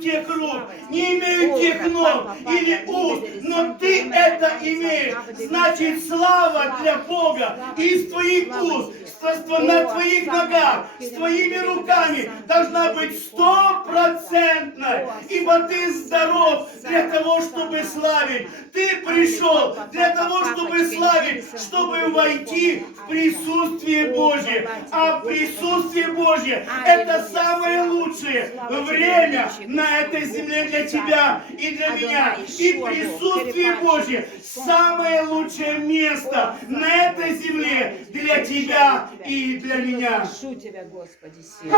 тех рук, не имею тех ног или уст, но ты это имеешь. Значит, слава для Бога из твоих уст, на твоих ногах, с твоими руками должна быть 100%, ибо ты здоров для того, чтобы славить. Ты пришел для того, чтобы славить, чтобы войти в присутствие Божье. А присутствие Божье – это самое лучшее время на этой земле для тебя и для меня. И присутствие Божье – самое лучшее место на этой земле для тебя и для меня. Прошу тебя, Господи, сил.